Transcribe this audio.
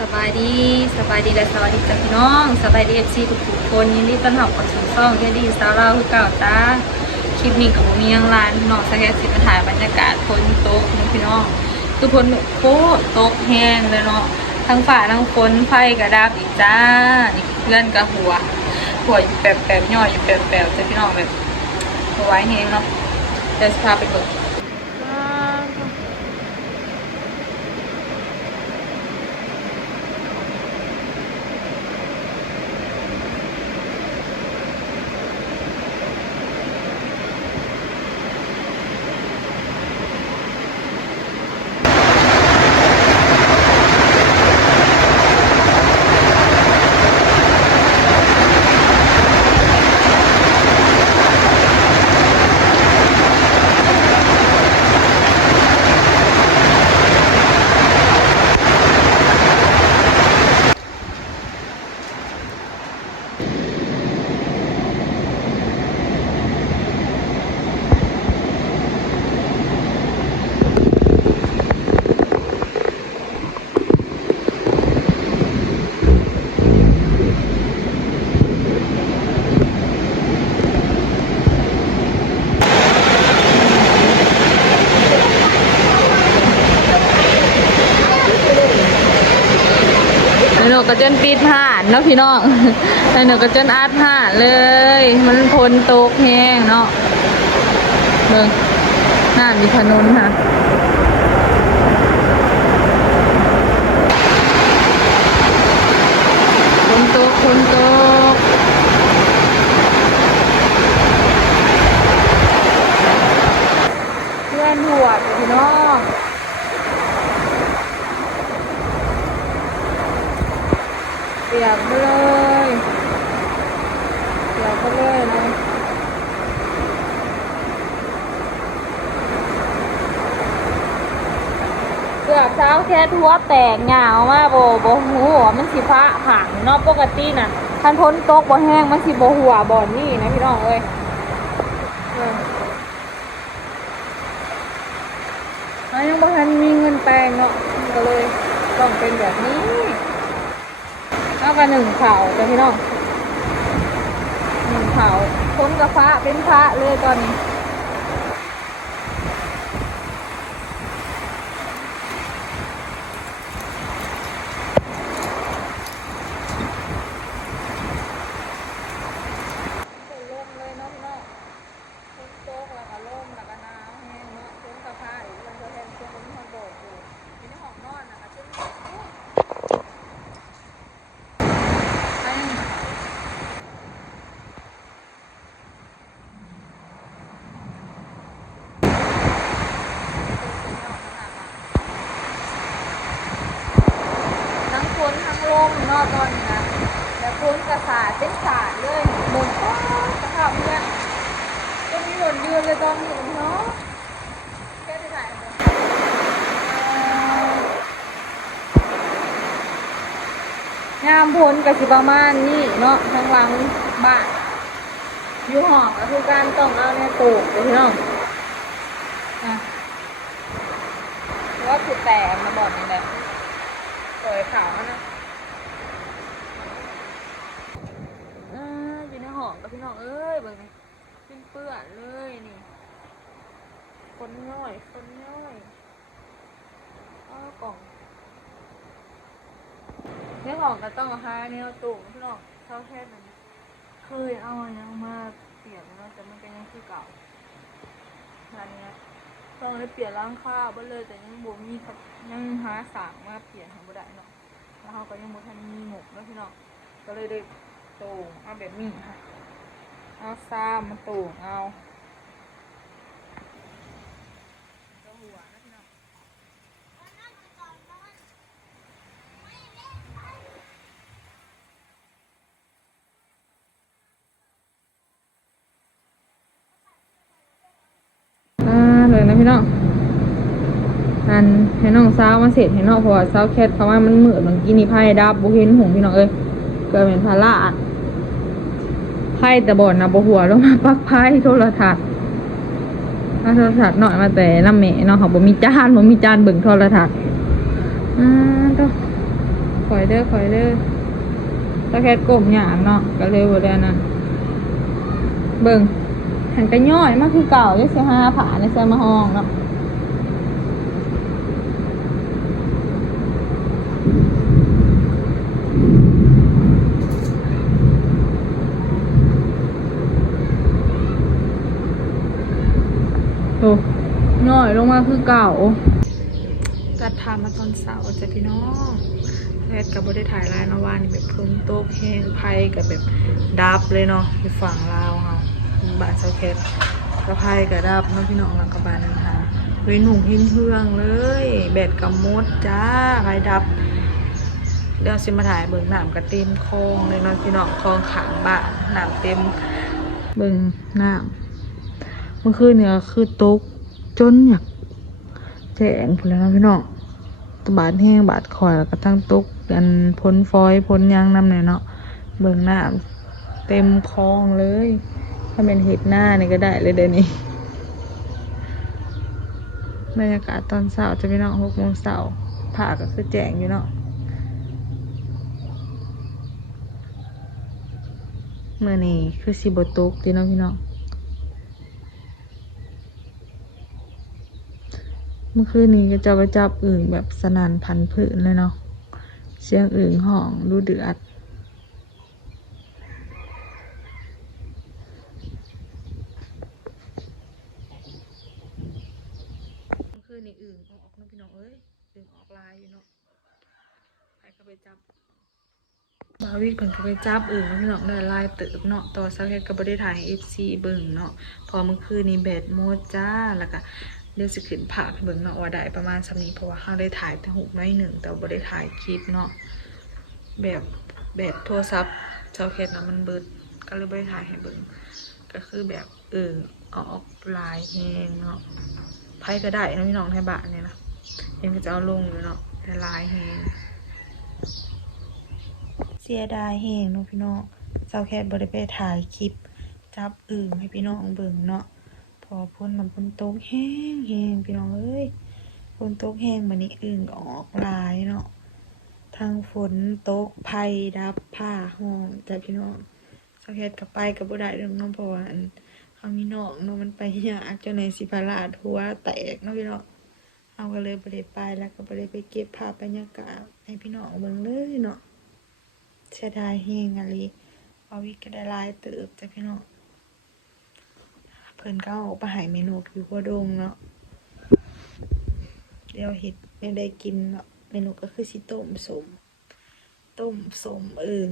สบายดีสบายดีและสวัสดีจ้าพี่น้องสบายดีFCทุกคนยินดีต้อนรับเข้าสู่ช่องเฮียดีสาวเราคือเก่าจ้าคลิปนี้กับมียังร้านพี่น้องสแกนสิมาถ่ายบรรยากาศฝนตกนะพี่น้องคือฝนโคตรตกแห้งเลยเนาะทั้งฝ่าทั้งฝนไฟกระดับอีกจ้านี่เพื่อนกับหัวอยู่แบบย่อยอยู่แบบจ้าพี่น้องแบบเอาไว้แห้งเนาะเดี๋ยวจะพาไปดูหนูก็จนปิดห่านเนาะพี่น้องหนูก็จนอาดห่านเลยมันพ้นตกแห้งเนาะเบิ่งหน้ามีถนนค่ะพ้นตกเพื่อนหัวพี่น้องเปียกเลยนะเกือบเช้าแค่ทั่วแตกเหงามาโบหูมันสีฟ้าผังเนาะปกติน่ะท่านพ้นตกบ่แห้งมันสีโบหัวบ่อนี่นะพี่น้องเอ้ยยังบ่ทันมีเงินแปลงเนาะก็เลยต้องเป็นแบบนี้เอากันหนึ่งเข่าจ้ะพี่น้องหนึ่งเข่าพ้นกระฟ้าเป็นพระเลยตอนนี้ลมเลยเนาะพี่น้องพ้นโต๊ะแล้วก็ลมแล้วก็หนาวแห้งเนาะพ้นกระฟ้าอีกมันจะแห้งช่วงนี้มันโดดอยู่อยู่ในห้องนอนนะคะช่วงนี้ทั้งฝนทั้งลมเนาะตอนนี้นะแล้วพ้นกระสาดเป็นสาดเลยหมุนก็กระถางเนี่ยก็มีหล่นยืนเลยตอนนี้เนาะแค่ที่ไหนงามพ้นกับสิประมาณนี้เนาะทั้งหลังบ้านอยู่ห้องก็คือการต้องเอาเนี่ยปลูกเลยพี่น้องว่าคือแต่มาบอกนี่แหละสวยขาวนะอยู่ในห้องกับพี่น้องเอ้ยแบบนี้เปื้อนเลยนี่คนย่อยกล่องในห้องก็ต้องหาแนวตู้พี่น้องเท่าแค่นั้นเคยเอายังมาเปลี่ยนเนาะแต่มันก็ยังคือเก่าอันนี้ต้องได้เปลี่ยนร่างข้าวบ้เลยแต่ยังบ่มียังหาสางมาเปลี่ยนให้บ่ได้เนาะแล้วเขาก็ยังบ่ทันมีหมกแล้วพี่น้องก็เลยได้โต่งเอาแบบนี้ค่ะเอาซ้ำมาโต่งเอาหัวนะพี่น้องเลยนะพี่น้องอันให้น้องสาวมาเสร็จให้น้องเพราะว่าสาวแคทเขาว่ามันมืดบางทีนี่ไพ่ดับบุเห็นหงพี่น้องเอ้ยเกิดเป็นภาระไพ่แต่บ่อนนะบ่หัวลงมาปักไพ่โทรทัศน์โทรทัศน์หน่อยมาแต่น้ำเมะเนาะเขาบ่มีจานเบิ่งโทรทัศน์ก็ ข่อยเด้อตะแคดกลมหยางเนาะก็เลยบ่ได้นั่นเบิ่งหันก็ย่อยมาคือเก่าจังสิหาผาในใส่มาห้องเนาะโอ้ย่อยลงมาคือเก่าตัดทามาตอนเสาร์จ้ะพี่น้องแพทย์กับบได้ถ่ายรายนวานี่แบบฝนตกแห้งไผ่กับแบบดับเลยเนาะอยู่ฝั่งลาวเฮาบ้านเซาแคทกระไผ่กับดับเนาะพี่น้องหลังกระบานนั่นค่ะเลยหนุ่มหินเฮืองเลยแบดกับมดจ้าไผ่ดับเดี๋ยวสิมาถ่ายเบิ่งน้ำกระเต็มคลองเลยเนาะพี่น้องคลองขางบ้านน้ำเต็มเบิ่งน้ำเมื่อคืนเนี่ยคือตกจนอยากแจ้งพูดแล้วนะพี่น้องบาดแห้งบาดคอยแล้วก็ทั้งตกกันพ้นฟอยพ้นยางน้ำเนี่ยเนาะเบิ่งน้ำเต็มคลองเลยถ้าเป็นเห็ดหน้านี่ก็ได้เลยเดี๋ยวนี้บรรยากาศตอนเช้าจะพี่น้อง6 โมงเช้าผ่าก็คือแจ้งอยู่เนาะเมื่อนี้คือสิบตกดีเนาะพี่น้องเมื่อคืนนี้ก็จะไปจับอึ่งแบบสนั่นพันผืนเลยเนาะเสียงอึ่งห้องดูเดือดเมื่อคืนนี้อึ่งออกนะพี่น้องเอ้ยอึ่งออกลายอยู่เนาะใครก็ไปจับบาวิกเพิ่นก็ไปจับอึ่งนะพี่น้องได้ลายเติบเนาะต่อสักแค่ก็บ่ได้ถ่าย FC เบิ่งเนาะพอเมื่อคืนนี้แบดมดจ้าแล้วก็เดี๋ยวสิขึ้นภาพให้เบิ่งเนาะว่าได้ประมาณสำนี้เพราะว่าเราได้ถ่ายแต่หุบน้อยหนึ่งแต่บ่ได้ถ่ายคลิปเนาะแบบโทรศัพท์เซาแคทนะมันเบิดก็เลยบ่ได้ถ่ายให้เบิ่งก็คือแบบออกลายแฮงเนาะไผก็ได้เนาะพี่น้องในบ้านเนี่ยนะเห็นก็จะเอาลงอยู่เนาะแต่ลายแฮงเสียดายแฮงเนาะพี่น้องเซาแคทบ่ได้ไปถ่ายคลิปจับอึ่งให้พี่น้องเบิ่งเนาะพอพ้นฝนตกแห้งพี่น้องเอ้ยฝนตกแห้งมานี่อึ่งออกลายเนาะทางฝนตกไผ่ดับผ้าห้องแต่พี่น้องเซาแคทกับไปกับบ่ได้เรื่องเนาะเพราะว่าเขามีน้องเนาะมันไปยากจังได๋สิพาลาดหัวแตกเนาะพี่น้องเอาก็เลยบ่ได้ไปแล้วก็บ่ได้ไปเก็บภาพบรรยากาศให้พี่น้องเบิ่งเลยเนาะเสียดายแฮงอะลิเอาวิก็ได้ลายเติบจ้ะพี่น้องเพิ่นก็เอาไปให้เมนูอยู่หัวดงเนาะเดี๋ยวเฮ็ดไม่ได้กินเนาะเมนูก็คือสิต้มสมอึ่ง